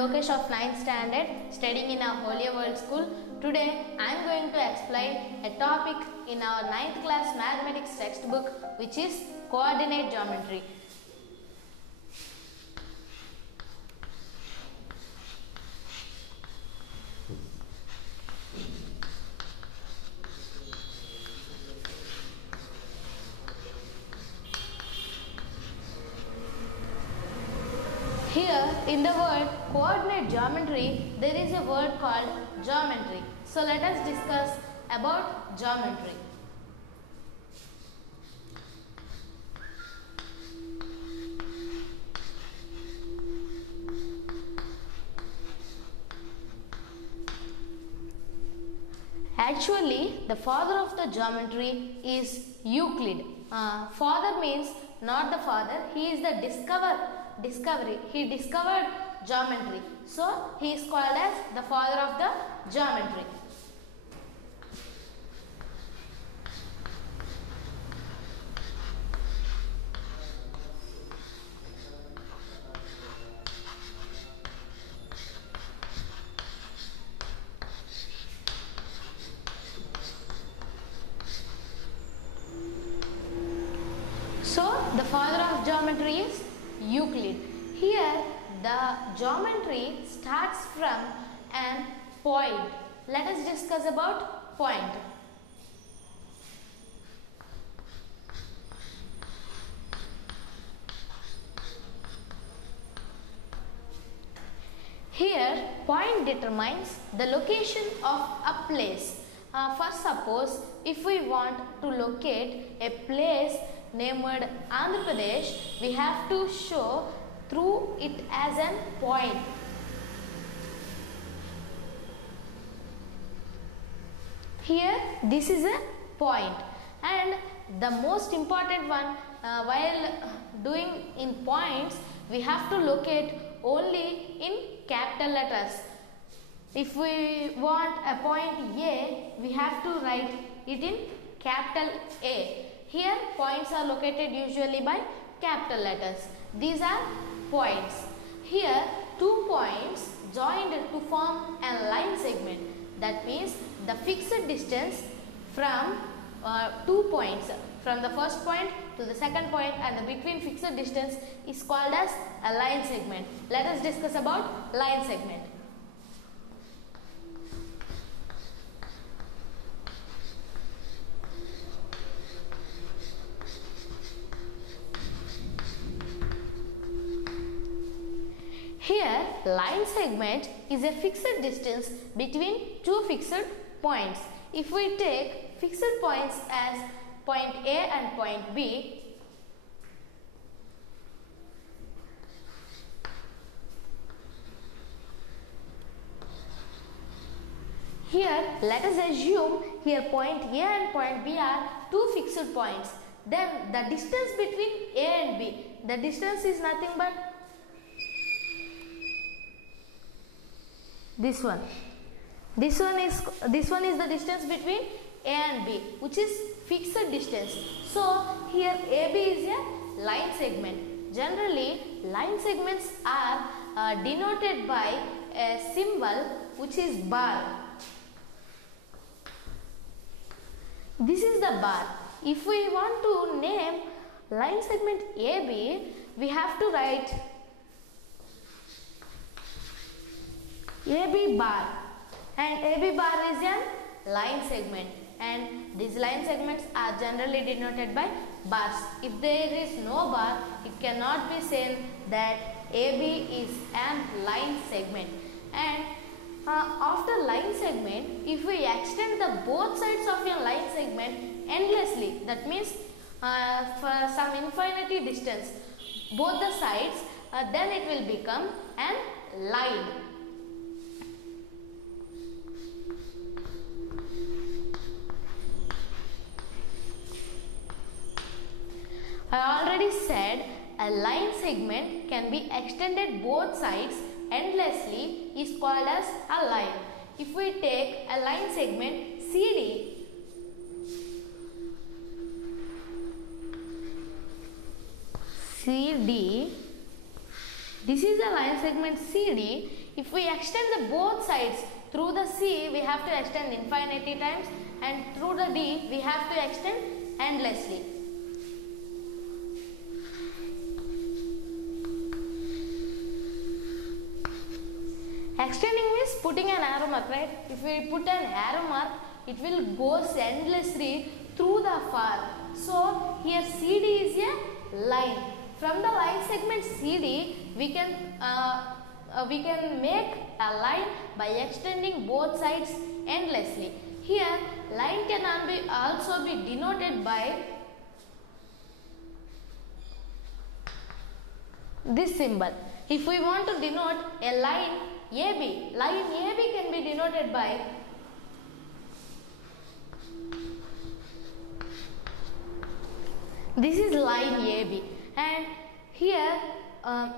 Lokesh of 9th standard studying in our Holy World School. Today I am going to explain a topic in our 9th class mathematics textbook, which is coordinate geometry. Here in the word coordinate geometry, there is a word called geometry. So let us discuss about geometry. Actually, the father of the geometry is Euclid. Father means not the father, he is the discovery. He discovered geometry. So, he is called as the father of the geometry. So, the father of geometry is Euclid. Here, the geometry starts from an point. Let us discuss about point. Here, point determines the location of a place. First, suppose if we want to locate a place named Andhra Pradesh, we have to show through it as an point. Here, this is a point, and the most important one while doing in points, we have to locate only in capital letters. If we want a point A, we have to write it in capital A. Here, points are located usually by capital letters. These are points. Here, two points joined to form a line segment. That means the fixed distance from 2 points, from the first point to the second point and the between fixed distance is called as a line segment. Let us discuss about line segment. Here, line segment is a fixed distance between two fixed points. If we take fixed points as point A and point B, here let us assume here point A and point B are two fixed points. Then the distance between A and B, the distance is nothing but this one. This one is the distance between A and B, which is fixed distance. So here AB is a line segment. Generally, line segments are denoted by a symbol which is bar. This is the bar. If we want to name line segment AB, we have to write AB bar, and AB bar is a line segment, and these line segments are generally denoted by bars. If there is no bar, it cannot be said that AB is a line segment. And after line segment, if we extend the both sides of a line segment endlessly, that means for some infinity distance, both the sides, then it will become an line. I already said a line segment can be extended both sides endlessly is called as a line. If we take a line segment CD, CD, this is the line segment CD. If we extend the both sides, through the C we have to extend infinity times, and through the D we have to extend endlessly. Extending means putting an arrow mark, right? If we put an arrow mark, it will go endlessly through the far. So here CD is a line. From the line segment CD, we can make a line by extending both sides endlessly. Here line can also be denoted by this symbol. If we want to denote a line AB can be denoted by this is line AB, and here a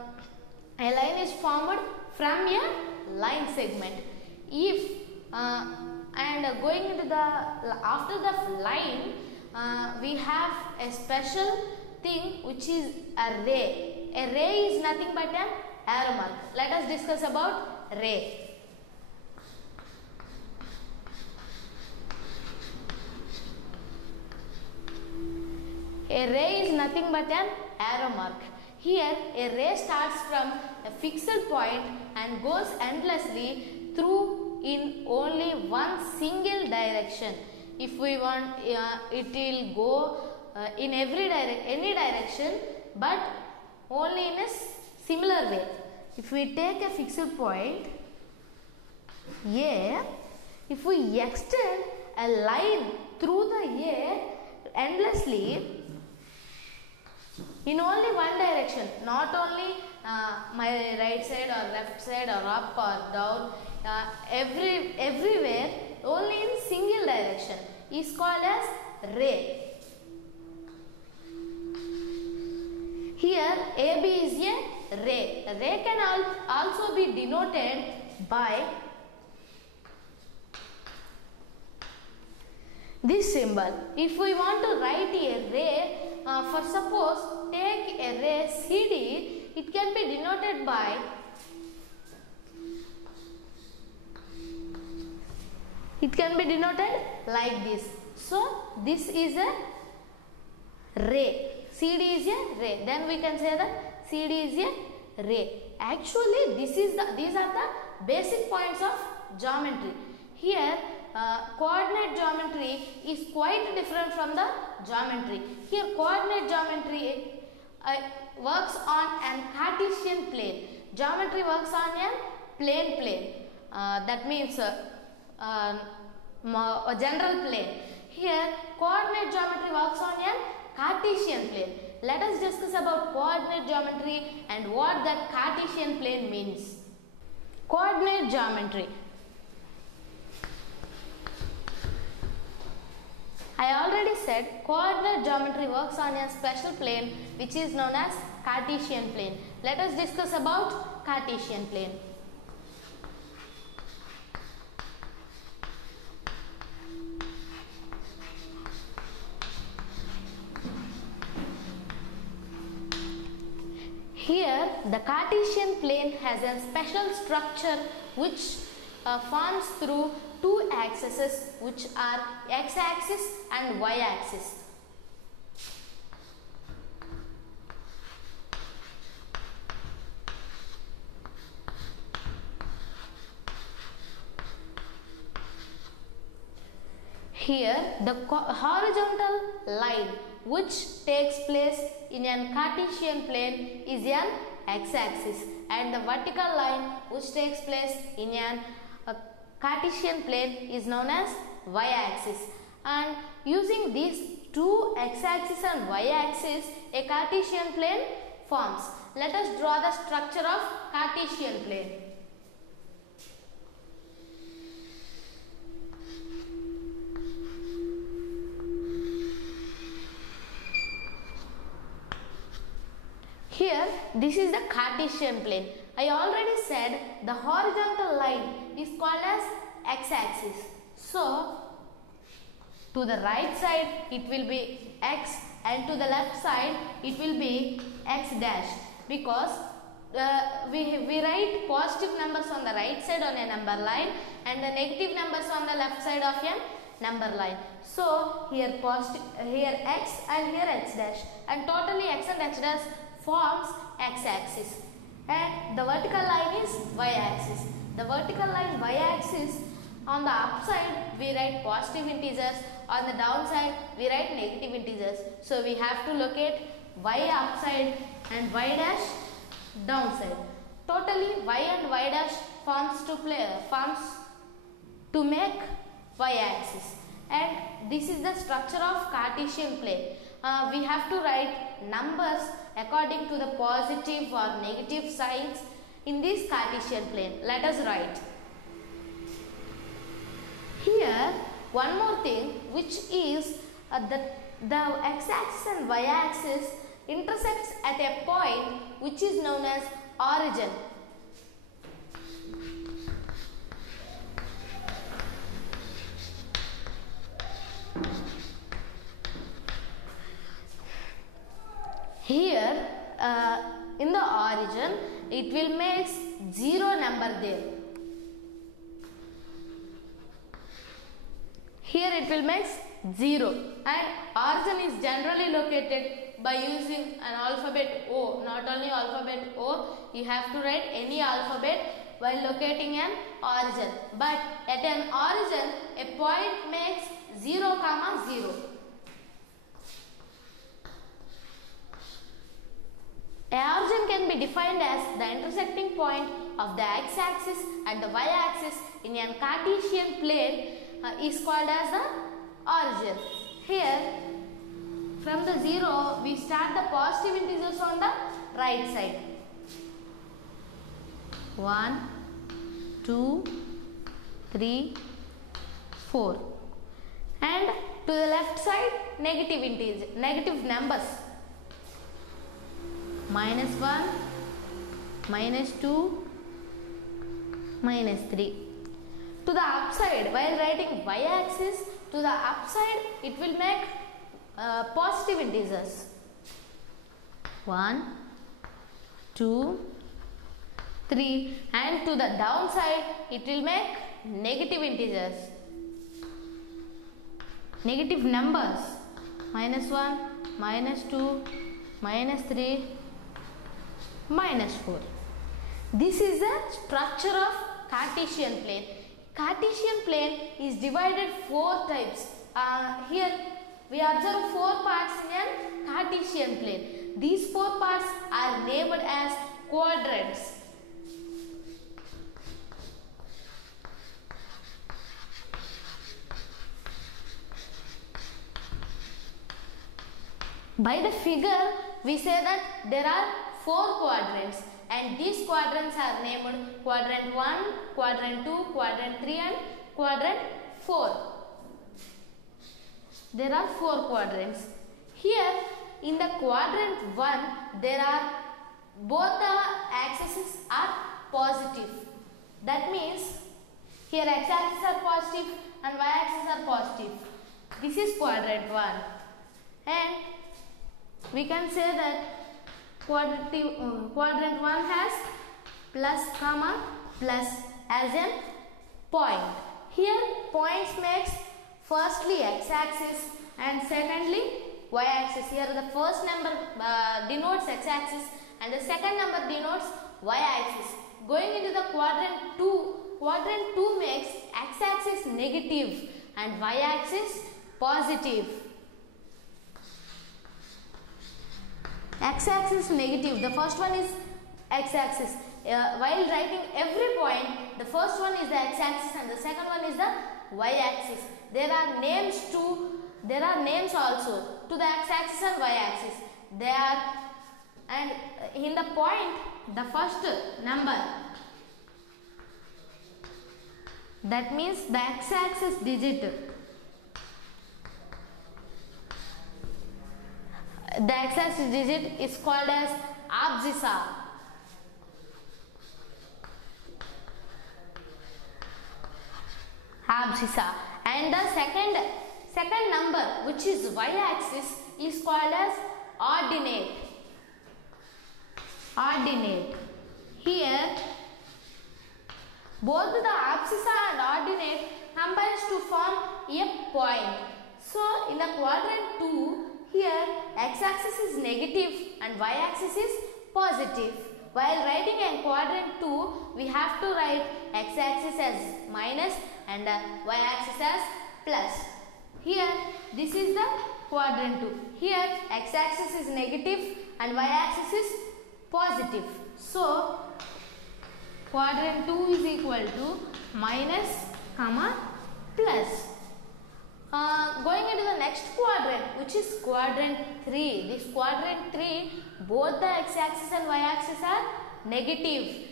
line is formed from a line segment. If going into the after the line, we have a special thing which is a ray. A ray is nothing but an arrow mark. Let us discuss about ray. A ray is nothing but an arrow mark. Here a ray starts from a fixed point and goes endlessly through in only one single direction. If we want, it will go in any direction, but only in a similar way. If we take a fixed point A, if we extend a line through the A endlessly in only one direction, not only my right side or left side or up or down, everywhere, only in single direction, is called as ray. Here AB is a ray. A ray can also be denoted by this symbol. If we want to write a ray, for suppose take a ray CD, it can be denoted by like this. So this is a ray. CD is a ray. Then we can say that CD is a ray. Actually, these are the basic points of geometry. Here, coordinate geometry is quite different from the geometry. Here, coordinate geometry works on an Cartesian plane. Geometry works on a plane. That means a general plane. Here, coordinate geometry works on a Cartesian plane. Let us discuss about coordinate geometry and what that Cartesian plane means. Coordinate geometry. I already said coordinate geometry works on a special plane which is known as Cartesian plane. Let us discuss about Cartesian plane. Here the Cartesian plane has a special structure which forms through two axes which are x-axis and y-axis. Here the horizontal line which takes place in a Cartesian plane is an x-axis, and the vertical line which takes place in a Cartesian plane is known as y-axis. And using these two x-axis and y-axis, a Cartesian plane forms. Let us draw the structure of Cartesian plane. Here, this is the Cartesian plane. I already said the horizontal line is called as x-axis. So, to the right side it will be x and to the left side it will be x dash, because we write positive numbers on the right side on a number line and the negative numbers on the left side of a number line. So here positive, here x and here x dash, and totally x and x dash forms x axis, and the vertical line is y axis. The vertical line y axis, on the upside we write positive integers, on the downside we write negative integers. So we have to locate y upside and y dash downside. Totally y and y dash forms to make y axis, and this is the structure of Cartesian plane. We have to write numbers according to the positive or negative signs in this Cartesian plane. Let us write. Here one more thing, which is the x-axis and y-axis intersects at a point which is known as origin. Here in the origin it will make 0 number there. Here it will make 0, and origin is generally located by using an alphabet O. Not only alphabet O, you have to write any alphabet while locating an origin. But at an origin, a point makes 0, 0. A origin can be defined as the intersecting point of the x-axis and the y-axis in a Cartesian plane is called as the origin. Here from the 0 we start the positive integers on the right side. 1, 2, 3, 4, and to the left side negative numbers. -1, -2, -3. To the upside, while writing y-axis, to the upside it will make positive integers. 1, 2, 3, and to the downside it will make negative integers, negative numbers. -1, -2, -3, -4. This is the structure of Cartesian plane. Cartesian plane is divided 4 types. Here we observe 4 parts in a Cartesian plane. These 4 parts are named as quadrants. By the figure we say that there are 4 quadrants, and these quadrants are named quadrant 1, quadrant 2, quadrant 3 and quadrant 4. There are 4 quadrants. Here in the quadrant 1 there are both the axes are positive. That means here x-axis are positive and y-axis are positive. This is quadrant 1, and we can say that quadrant 1 has plus comma plus as a point. Here points makes firstly x-axis and secondly y-axis. Here the first number denotes x-axis and the second number denotes y-axis. Going into the quadrant 2 makes x-axis negative and y-axis positive. X-axis negative, the first one is x-axis. While writing every point, the first one is the x-axis and the second one is the y-axis. There are names also to the x-axis and y-axis. They are, and in the point, the first number, that means the x-axis digit. The x-axis digit is called as abscissa. And the second number, which is y-axis, is called as ordinate. Here both the abscissa and ordinate combines to form a point. So in the quadrant 2, here x-axis is negative and y-axis is positive. While writing in quadrant 2, we have to write x-axis as minus and y-axis as plus. Here this is the quadrant 2. Here x-axis is negative and y-axis is positive. So quadrant 2 is equal to minus comma plus. Going into the next quadrant, which is quadrant 3. This quadrant 3, both the x-axis and y-axis are negative.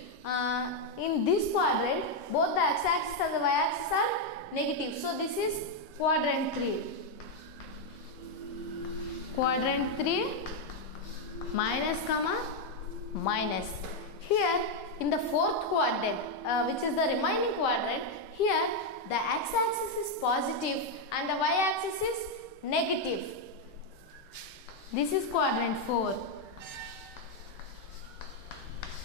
In this quadrant, both the x-axis and the y-axis are negative. So this is quadrant 3. Quadrant 3 minus comma minus. Here in the fourth quadrant, which is the remaining quadrant, here the x-axis is positive and the y-axis is negative. This is quadrant 4.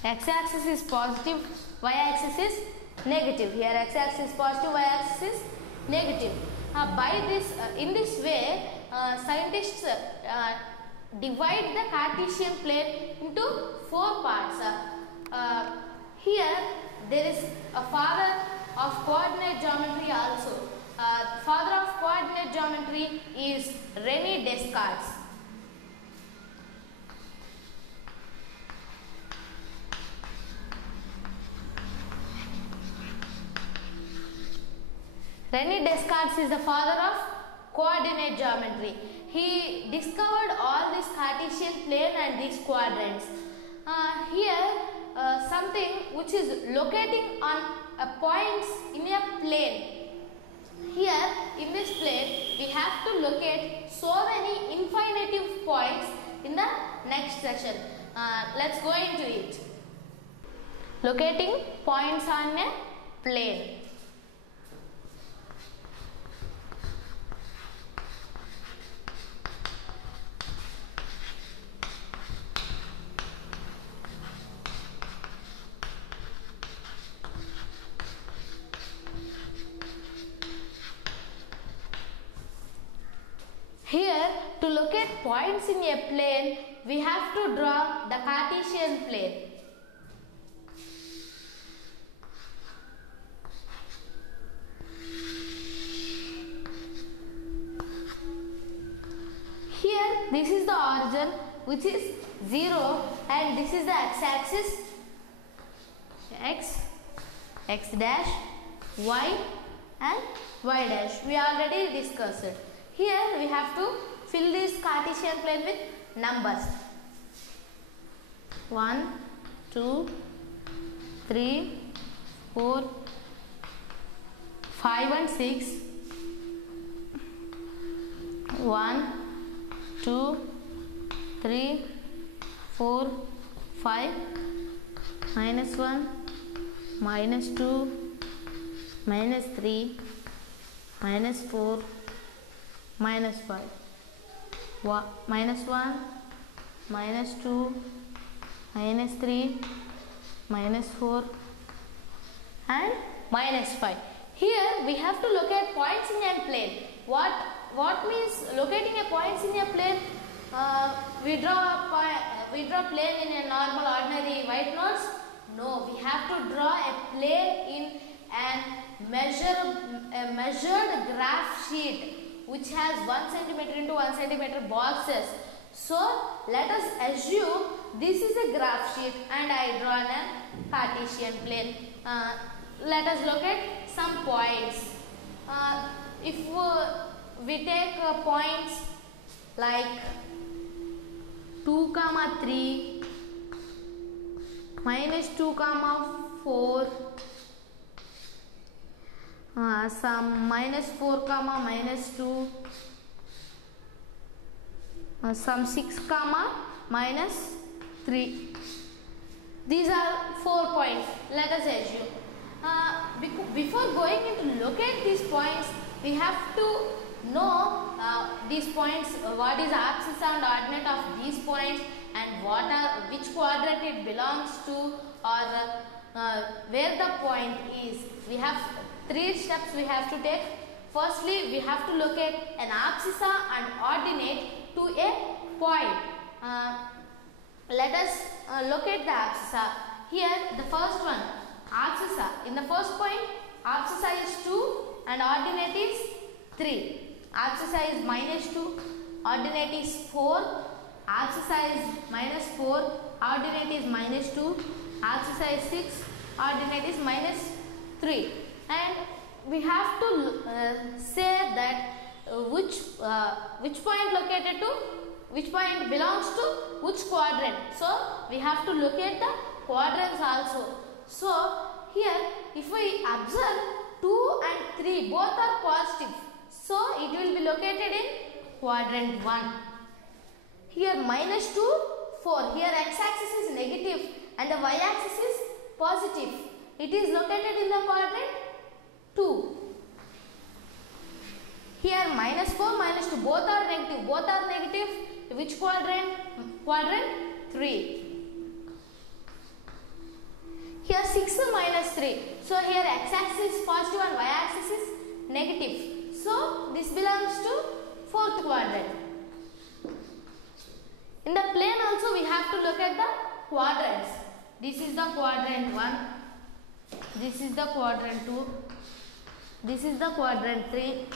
X-axis is positive, y-axis is negative. Here x-axis is positive, y-axis is negative. In this way, scientists divide the Cartesian plane into 4 parts. Here there is a father of coordinate geometry also. Father of coordinate geometry is René Descartes. René Descartes is the father of coordinate geometry. He discovered all this Cartesian plane and these quadrants. Here something which is locating on points in a plane. Here in this plane we have to locate so many infinitive points in the next section. Let's go into it. Locating points on a plane. Here, to locate points in a plane, we have to draw the Cartesian plane. Here, this is the origin, which is 0, and this is the x-axis, x, x dash, y and y dash. We already discussed it. Here we have to fill this Cartesian plane with numbers. 1, 2, 3, 4, 5 and 6. 1, 2, 3, 4, 5, minus 1, minus 2, minus 3, minus 4, minus 5, minus 1, minus 2, minus 3, minus 4 and minus 5. Here we have to locate points in a plane. What means locating a points in a plane? We draw plane in a normal ordinary white notes. No, we have to draw a plane in a measured graph sheet which has 1 centimeter into 1 centimeter boxes. So let us assume this is a graph sheet and I draw a Cartesian plane. Let us locate some points. If we take points like 2, 3, minus 2, 4, some minus 4, minus 2, some 6, minus 3. These are 4 points. Let us assume. Before going into locate these points, we have to know these points, what is abscissa and ordinate of these points, and which quadrant it belongs to, or where the point is. We have 3 steps we have to take. Firstly, we have to locate an abscissa and ordinate to a point. Let us locate the abscissa. Here the first one, abscissa. In the first point, abscissa is 2 and ordinate is 3. Abscissa is -2, ordinate is 4. Abscissa is -4, ordinate is -2. Abscissa is 6, ordinate is -3. And we have to say that which point located to which point belongs to which quadrant. So we have to locate the quadrants also. So here if we observe 2 and 3 both are positive, so it will be located in quadrant 1. Here -2, 4. Here x-axis is negative and the y-axis is positive. It is located in the quadrant 2. Here -4, -2 both are negative. Both are negative. Which quadrant? Quadrant 3. Here 6 -3. So here x-axis is positive and y-axis is negative. So this belongs to 4th quadrant. In the plane also we have to look at the quadrants. This is the quadrant 1. This is the quadrant 2. This is the quadrant 3.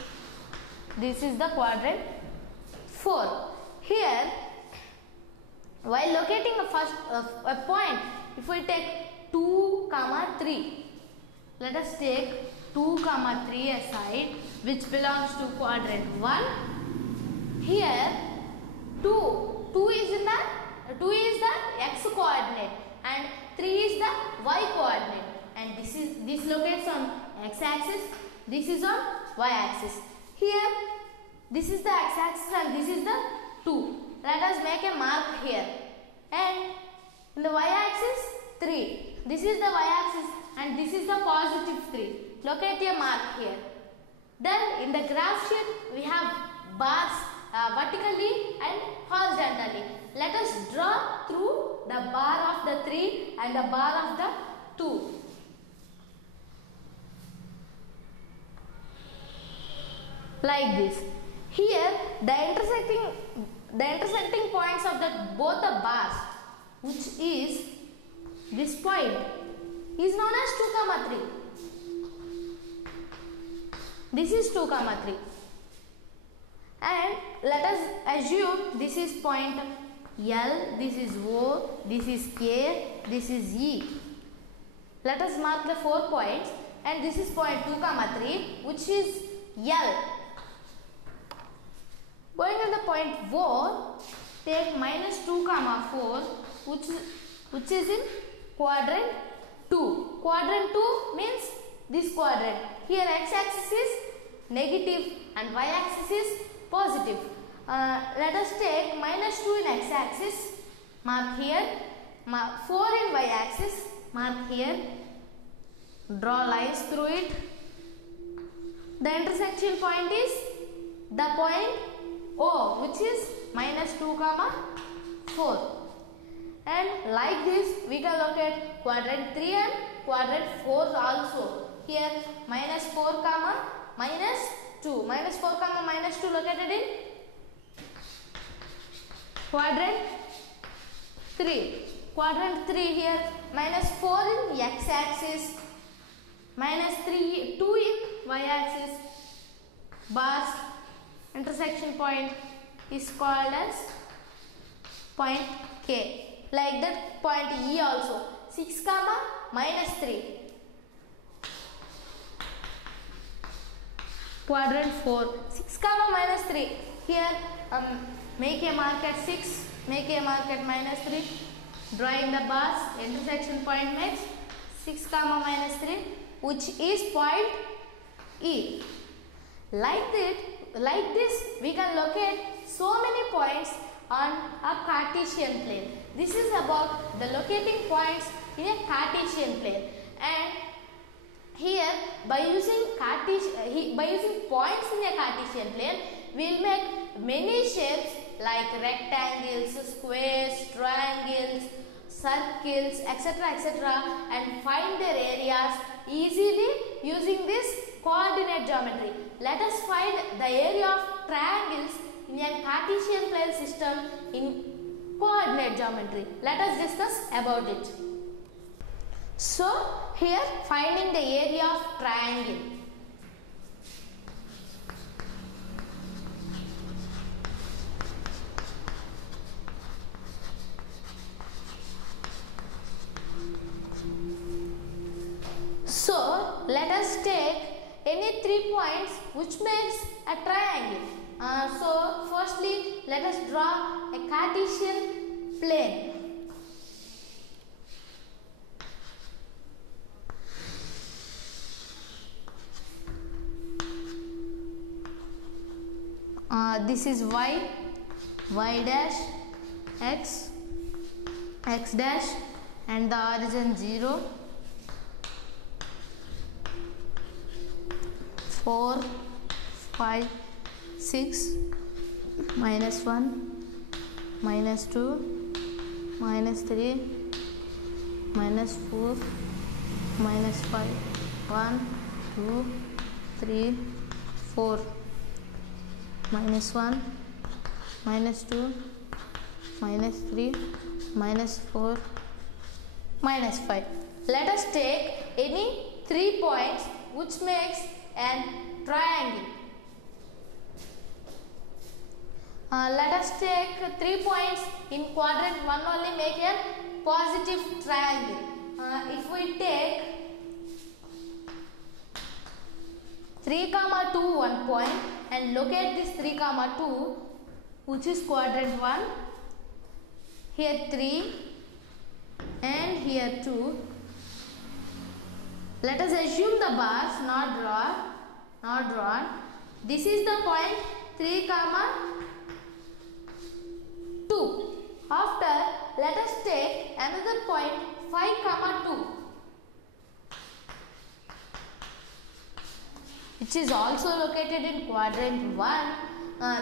This is the quadrant 4. Here, while locating a point, if we take 2, 3, let us take 2, 3 aside, which belongs to quadrant 1. Here, 2 is the x coordinate and 3 is the y coordinate, and this locates on x-axis. This is on y-axis. Here, this is the x-axis and this is the 2. Let us make a mark here. And in the y-axis, 3. This is the y-axis and this is the positive 3. Locate a mark here. Then in the graph sheet, we have bars vertically and horizontally. Let us draw through the bar of the 3 and the bar of the 2. Like this. Here the intersecting points of both the bars, which is this point, is known as 2, 3. This is 2, 3. And let us assume this is point L, this is O, this is K, this is E. Let us mark the 4 points, and this is point 2, 3, which is L. Going at the point O, take -2, 4, which is in quadrant 2. Quadrant 2 means this quadrant. Here x-axis is negative and y-axis is positive. Let us take -2 in x-axis, mark here, 4 in y-axis, mark here, draw lines through it. The intersection point is the point O, which is -2, 4. And like this, we can locate quadrant 3 and quadrant 4 also. Here -4, -2. -4, -2 located in quadrant 3. Quadrant 3 here, -4 in x-axis, -2 in y-axis. Bars intersection point is called as point K. Like that, point E also. 6, -3. Quadrant 4. 6, -3. Here, make a mark at 6. Make a mark at -3. Drawing the bars, intersection point makes 6, -3, which is point E. Like this, we can locate so many points on a Cartesian plane. This is about the locating points in a Cartesian plane. And Here by using points in a Cartesian plane, we will make many shapes like rectangles, squares, triangles, circles, etc. and find their areas easily using this coordinate geometry. Let us find the area of triangles in a Cartesian plane system in coordinate geometry. Let us discuss about it. So here finding the area of triangle. So let us take any 3 points which makes a triangle. So firstly let us draw a Cartesian plane. This is y dash, x dash, and the origin 0, 4, 5, 6, minus 1, minus 2, minus 3, minus 4, minus 5, 1, 2, 3, 4, minus 1, minus 2, minus 3, minus 4, minus 5. Let us take any 3 points which makes an triangle. Let us take 3 points in quadrant 1 only, make a positive triangle. If we take 3, 2 1 point and locate this 3, 2 which is quadrant 1, here 3 and here 2. Let us assume the bars not drawn. This is the point 3, 2. After let us take another point 5, 2. which is also located in quadrant 1.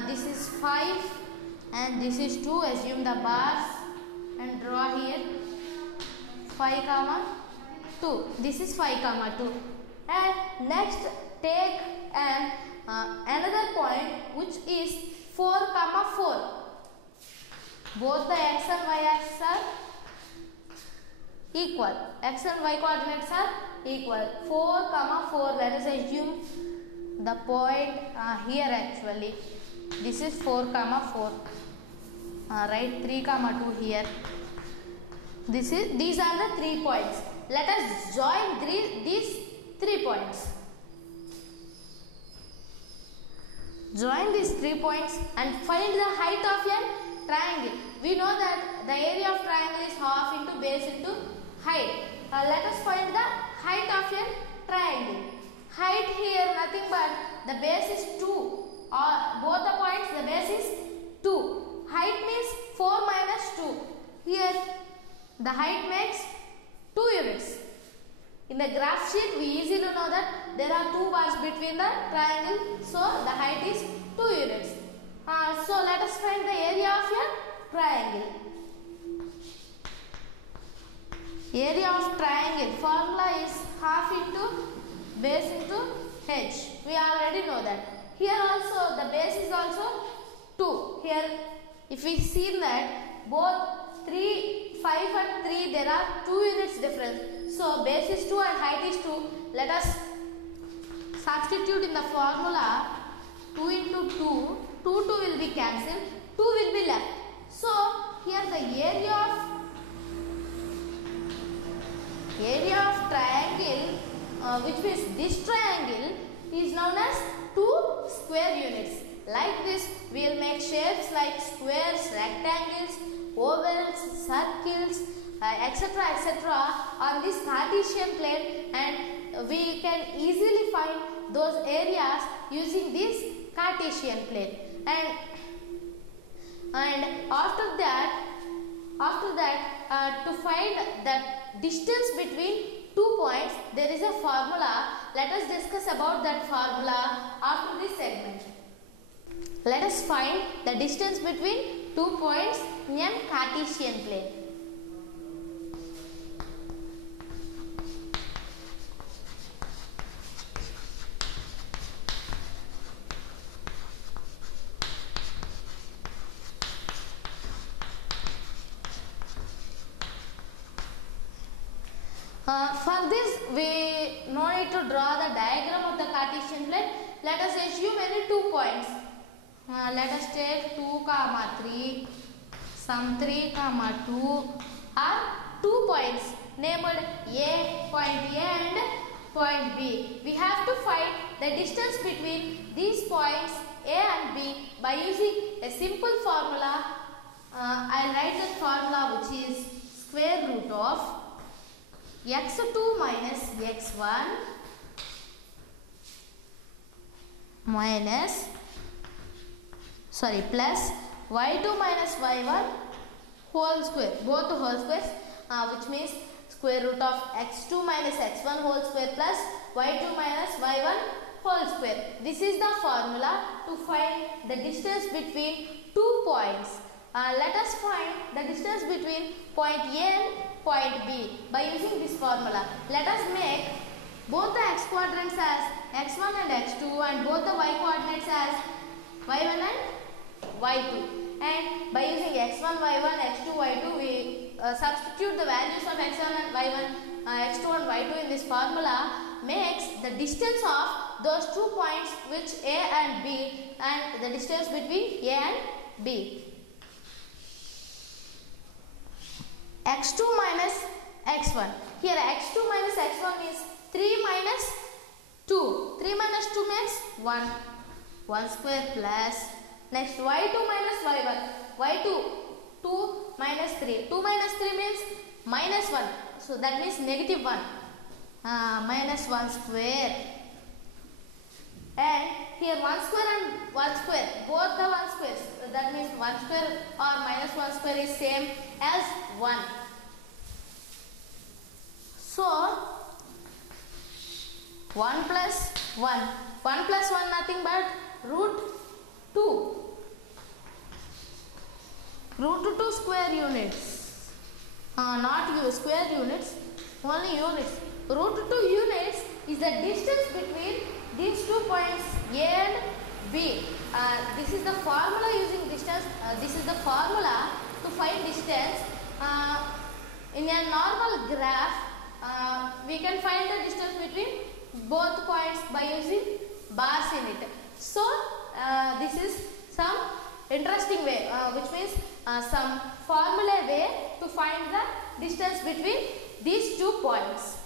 This is 5 and this is 2. Assume the bars and draw here 5, 2. This is 5, 2. And next take another point which is 4, 4. Both the x and y axes are equal. X and y coordinates are equal. 4, 4. Let us assume the point here actually. This is 4, 4. Write 3, 2 here. These are the 3 points. Let us join these 3 points. Join these 3 points and find the height of a triangle. We know that the area of triangle is half into base into height. Let us find the height of a triangle. Height here nothing but the base is 2. Both the points the base is 2. Height means 4 minus 2. Here the height makes 2 units. In the graph sheet we easily know that there are 2 bars between the triangle, so the height is 2 units. So let us find the area of a triangle. Area of triangle formula is half into base into h. We already know that. Here also the base is also 2. Here if we see that both 3, 5 and 3 there are 2 units difference. So base is 2 and height is 2. Let us substitute in the formula 2 into 2. 2 will be cancelled. 2 will be left. So here the area of triangle which means this triangle is known as 2 square units. Like this we will make shapes like squares, rectangles, ovals, circles, etc. on this Cartesian plane, and we can easily find those areas using this Cartesian plane. And after that to find the distance between 2 points, there is a formula. Let us discuss about that formula after this segment. Let us find the distance between 2 points in a Cartesian plane. For this, we no need to draw the diagram of the Cartesian plane. Let us assume any 2 points. Let us take 2, 3, some 3, 2 are 2 points named point A and point B. We have to find the distance between these points A and B by using a simple formula. I will write that formula, which is square root of x2 minus x1 plus y2 minus y1 whole square, both whole squares, which means square root of x2 minus x1 whole square plus y2 minus y1 whole square. This is the formula to find the distance between 2 points. Let us find the distance between point A and point B by using this formula. Let us make both the x quadrants as x1 and x2 and both the y coordinates as y1 and y2. And by using x1, y1, x2, y2, we substitute the values of x1 and y1, x2 and y2 in this formula, makes the distance of those 2 points which A and B and the distance between A and B. x2 minus x1. Here x2 minus x1 is 3 minus 2. 3 minus 2 makes 1. 1 square plus. Next y2 minus y1. y2 2 minus 3. 2 minus 3 means minus 1. So that means negative 1. Minus 1 square. And here 1 square and 1 square. Both the 1 squares. That means 1 square or minus 1 square is same as 1. So 1 plus 1. 1 plus 1 nothing but root 2. Root 2 square units. Not square units, only units. Root 2 units is the distance between these 2 points A and B. This is the formula using distance. This is the formula to find distance. In a normal graph, we can find the distance between both points by using bars in it. So this is some interesting way, which means some formula way to find the distance between these 2 points.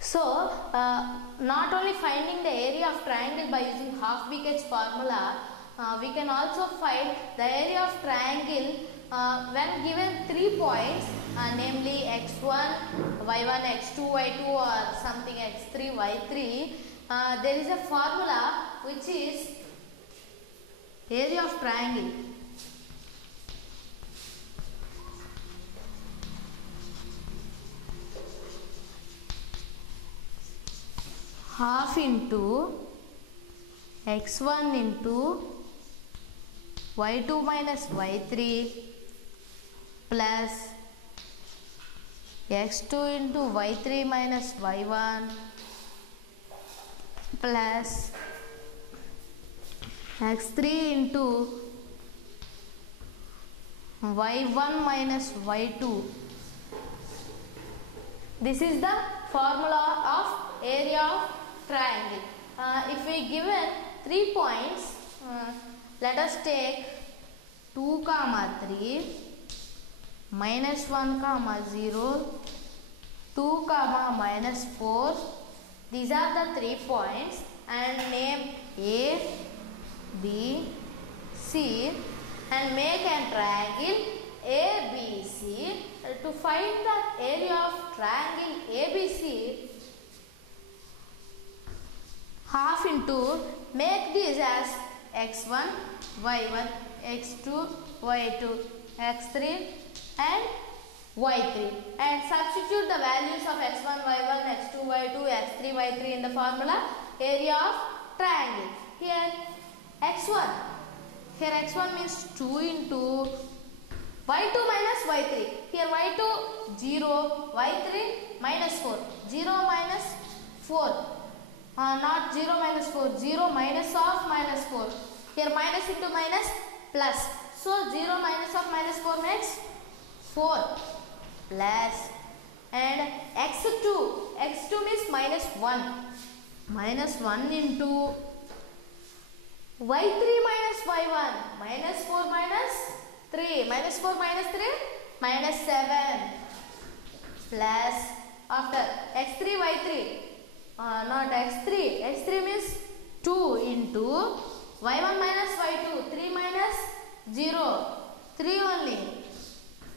So not only finding the area of triangle by using half BKH formula, we can also find the area of triangle when given 3 points, namely x1, y1, x2, y2 or something x3, y3. There is a formula which is area of triangle. Half into x1 into y2 minus y3 plus x2 into y3 minus y1 plus x3 into y1 minus y2. This is the formula of area of triangle. If we given 3 points, let us take 2, 3, minus 1, 0, 2, minus 4. These are the 3 points and name A, B, C and make a triangle ABC. To find the area of triangle ABC, half into, make this as x1, y1, x2, y2, x3 and y3 and substitute the values of x1 y1, x2 y2, x3 y3 in the formula area of triangle. Here x1, here x1 means 2 into y2 minus y3. Here y2 0, y3 minus 4. 0 minus 4. Not 0 minus 4. 0 minus of minus 4. Here minus into minus plus. So 0 minus of minus 4 makes 4 plus, and x2. x2 means minus 1. Minus 1 into y3 minus y1. Minus 4 minus 3. Minus 4 minus 3. Minus 7. Plus after x3 y3. Not x3. x3 means 2 into y1 minus y2. 3 minus 0. 3 only.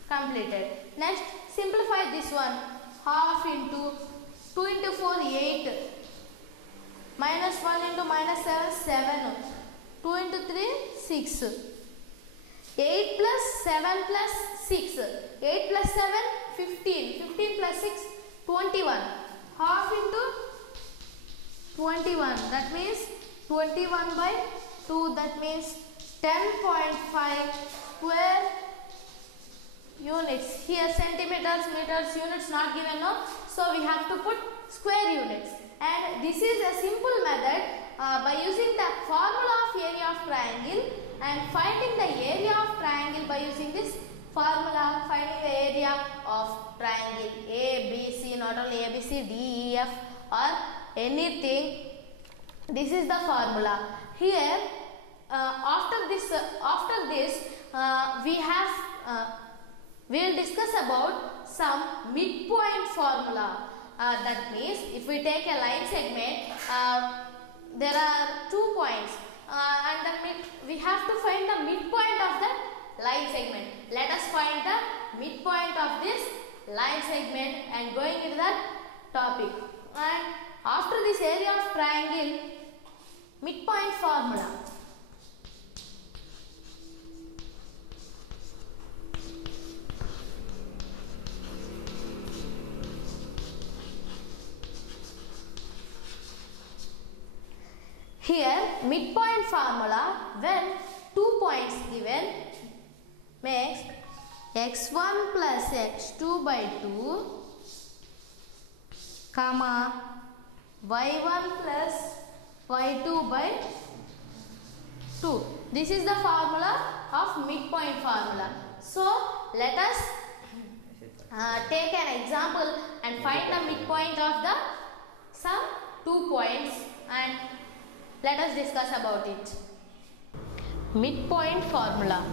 Completed. Next, simplify this one. Half into 2 into 4 8. Minus 1 into minus 7 7. 2 into 3 6. 8 plus 7 plus 6. 8 plus 7 15. 15 plus 6 21. Half into 21. That means 21 by 2. That means 10.5 square units. Here centimeters, meters, units not given, no. So we have to put square units. And this is a simple method by using the formula of area of triangle and finding the area of triangle by using this formula, finding the area of triangle A, B, C, not only A, B, C, D, E, F or anything. This is the formula. Here after this we will discuss about some midpoint formula. That means if we take a line segment, there are 2 points and we have to find the midpoint of the line segment. Let us find the midpoint of this line segment and going into that topic. And after this area of triangle, midpoint formula. Here midpoint formula, when 2 points given, makes x1 plus x2 by 2 comma y1 plus y2 by 2. This is the formula of midpoint formula. So let us take an example and find the midpoint of the some 2 points and let us discuss about it. Midpoint formula.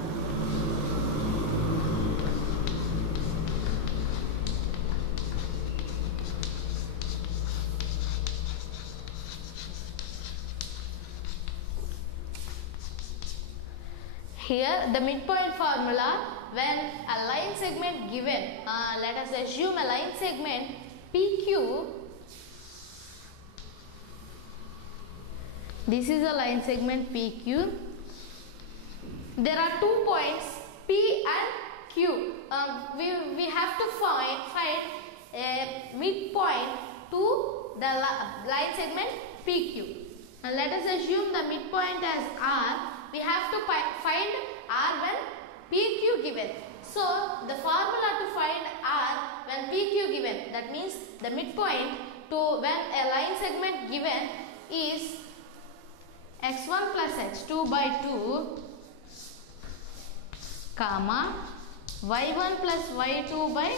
Here the midpoint formula, when a line segment given, let us assume a line segment PQ. This is a line segment PQ. There are 2 points P and Q. We have to find a midpoint to the line segment PQ. Now let us assume the midpoint as R. We have to find R when PQ given. So the formula to find R when PQ given, that means the midpoint to when a line segment given is x1 plus x2 by 2 comma y1 plus y2 by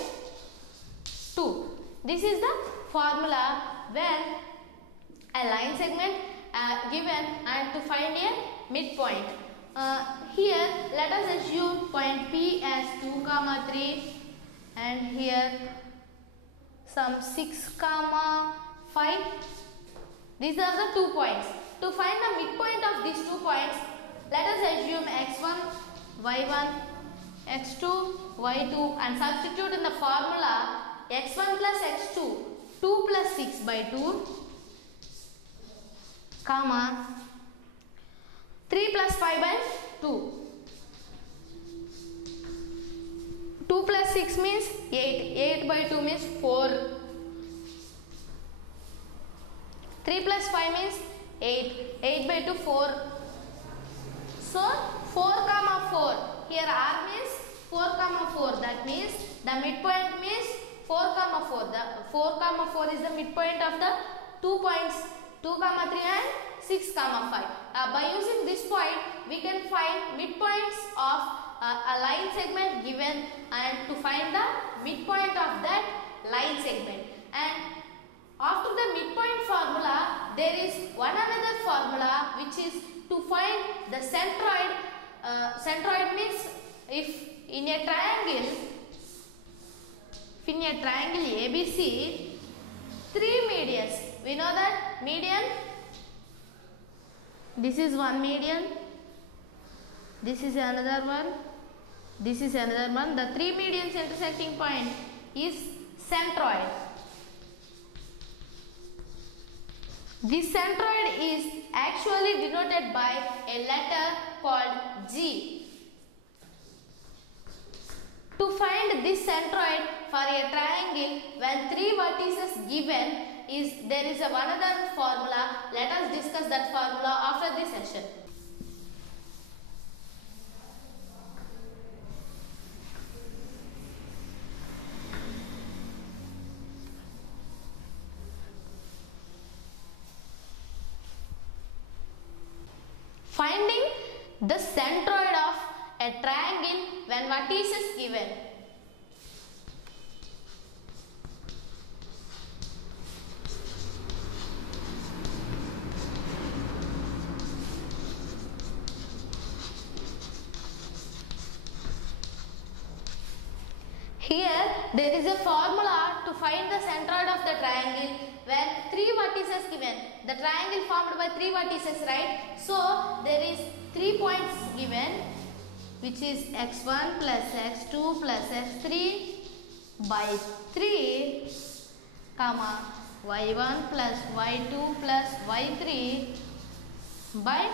2. This is the formula when a line segment given and to find a midpoint. Here let us assume point P as 2 comma 3 and here some 6 comma 5. These are the 2 points. To find the midpoint of these 2 points, let us assume x1, y1, x2, y2 and substitute in the formula x1 plus x2, 2 plus 6 by 2, comma 3 plus 5 by 2. 2 2 plus 6 means 8. 8 by 2 means 4. 3 plus 5 means 8. 8 by 2 4. So 4 comma 4. Here R means 4 comma 4. That means the midpoint means 4 comma 4. The 4 comma 4 is the midpoint of the 2 points 2 comma 3 and 6 comma 5. By using this point we can find midpoints of a line segment given and to find the midpoint of that line segment. And after the midpoint formula there is one another formula which is to find the centroid. Centroid means if in a triangle ABC, 3 medians. We know that median, this is one median, this is another one, this is another one. The 3 medians intersecting point is centroid. This centroid is actually denoted by a letter called G. To find this centroid for a triangle when 3 vertices given there is one other formula. Let us discuss that formula after this session. Finding the centroid of a triangle when vertices given. Here there is a formula to find the centroid of the triangle when 3 vertices given. The triangle formed by 3 vertices, right? So there is 3 points given, which is x1 plus x2 plus x3 by 3, comma y1 plus y2 plus y3 by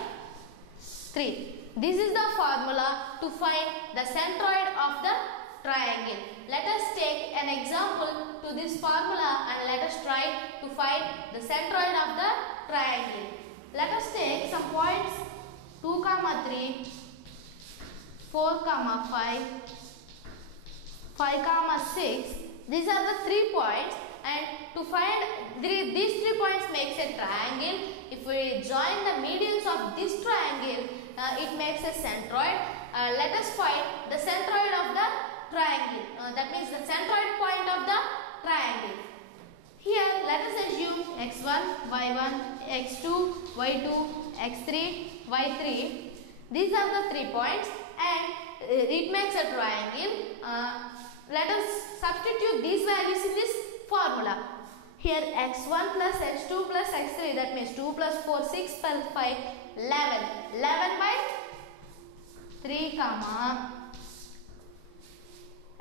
3. This is the formula to find the centroid of the triangle. Let us take an example to this formula and let us try to find the centroid of the triangle. Let us take some points 2 comma 3, 4 comma 5, 5 comma 6. These are the 3 points, and to find these 3 points makes a triangle. If we join the medians of this triangle, it makes a centroid. Let us find the centroid of the triangle. That means the centroid point of the triangle. Here let us assume x1, y1, x2, y2, x3, y3. These are the 3 points and it makes a triangle. Let us substitute these values in this formula. Here x1 plus x2 plus x3, that means 2 plus 4, 6 plus 5, 11. 11 by 3 comma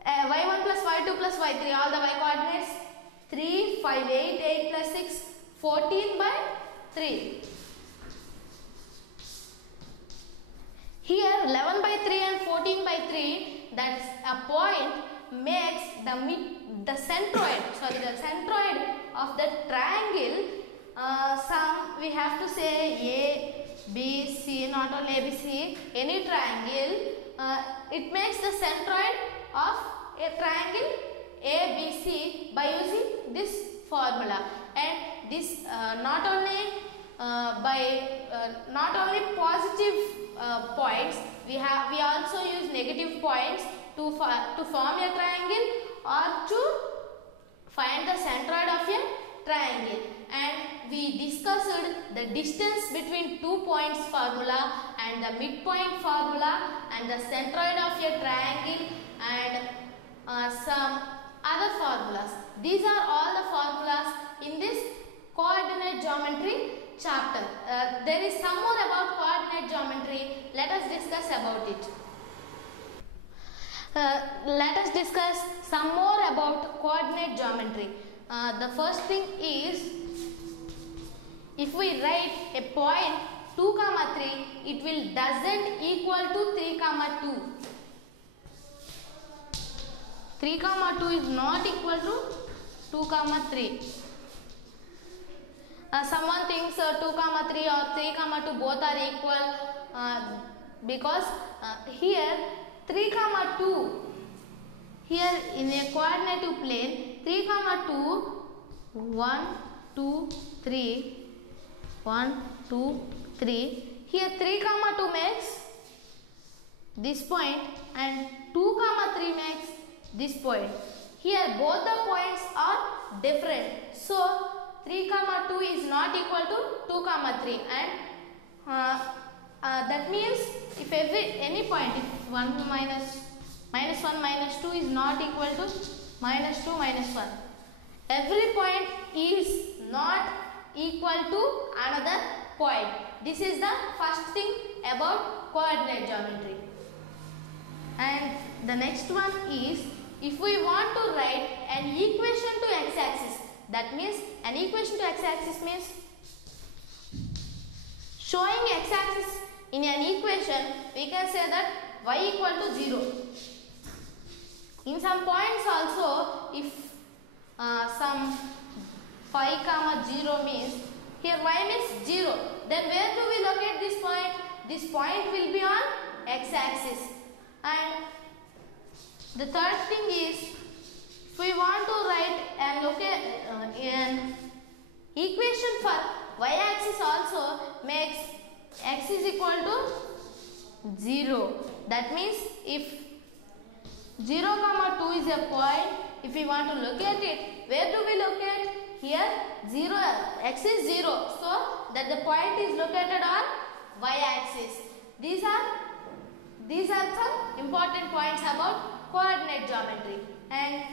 y1 plus y2 plus y3, all the y coordinates 3, 5, 8, 8 plus 6, 14 by 3. Here 11 by 3 and 14 by 3, that's a point makes the centroid of the triangle. We have to say A, B, C, not only A, B, C, any triangle. It makes the centroid of a triangle A, B, C by using this formula. And this not only positive points, we also use negative points to form a triangle or to find the centroid of a triangle. And we discussed the distance between 2 points formula and the midpoint formula and the centroid of a triangle and some other formulas. These are all the formulas in this coordinate geometry chapter. There is some more about coordinate geometry. Let us discuss about it. Let us discuss some more about coordinate geometry. The first thing is, if we write a point 2 comma 3, it will doesn't equal to 3 comma 2. 3 comma 2 is not equal to 2 comma 3. Someone thinks 2 comma 3 or 3 comma 2 both are equal because here 3 comma 2, here in a coordinative plane 3 comma 2, 1, 2, 3, 1, 2, 3, here 3 comma 2 makes this point and 2 comma 3 makes this point. Here both the points are different. So 3 comma 2 is not equal to 2 comma 3 and that means if any point, if 1 minus 1 minus 2 is not equal to minus 2 minus 1. Every point is not equal to another point. This is the first thing about coordinate geometry. And the next one is, if we want to write an equation to x-axis, that means an equation to x-axis means showing x-axis in an equation, we can say that y equal to 0. In some points also, if some 5 comma 0 means here y means 0, then where do we locate this point? This point will be on x-axis. And the third thing is, if we want to write and locate an equation for y-axis also makes x is equal to 0. That means if 0 comma 2 is a point, if we want to locate it, where do we locate? Here 0, x is 0, so that the point is located on y-axis. These are some important points about coordinate geometry. And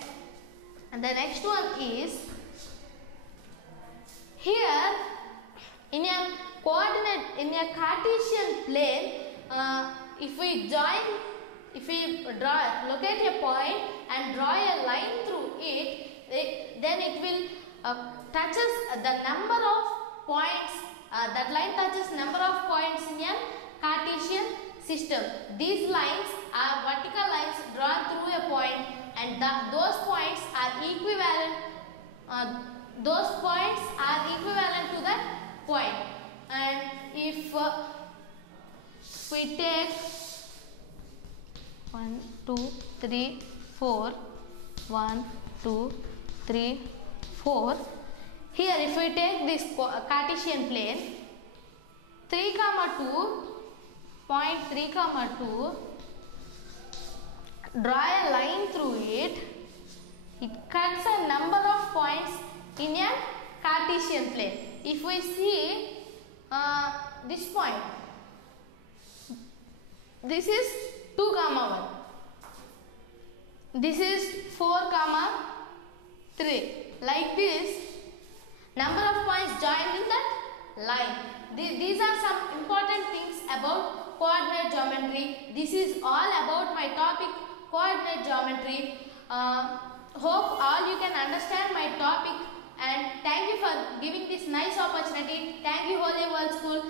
the next one is, here in a Cartesian plane, if we locate a point and draw a line through it, then it will touches the number of points. That line touches number of points in a Cartesian system. These lines are vertical lines drawn through a point, and those points are equivalent. Those points are equivalent to that point. And if we take 1, 2, 3, 4, 1, 2, 3, 4. Here if we take this Cartesian plane, 3 comma 2, point 3 comma 2, draw a line through it. It cuts a number of points in a Cartesian plane. If we see this point, this is 2 comma 1, this is 4 comma 3. Like this, number of points joined in that line. These are some important things about coordinate geometry. This is all about my topic, coordinate geometry. Hope all you can understand my topic, and thank you for giving this nice opportunity. Thank you, Holy World School.